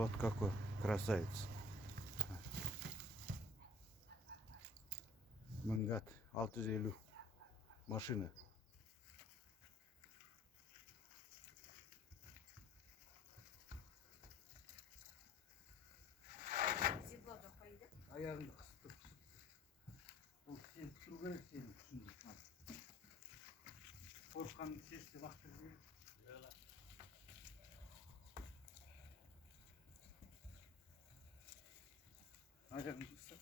Вот какой красавец. Мыңгат 650 машина. Аяғыңды қысып бұл сені тұру керек, сені түсіндік. Қорққанды сесте бақтыр керек. Аяғыңды қысып.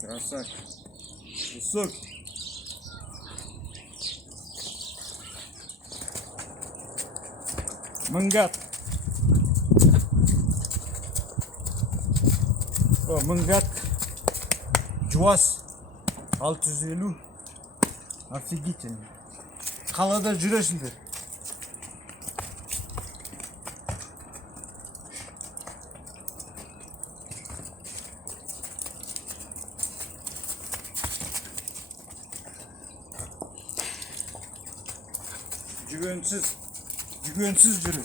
Красавчик. Высокий. Мыңгат. Мыңгат. Жуас. 650. Офигительно. Қалада жүресіңдер. Жүгенсіз жүру.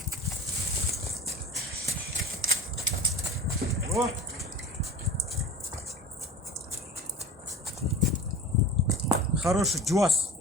О! Хороший, жуас.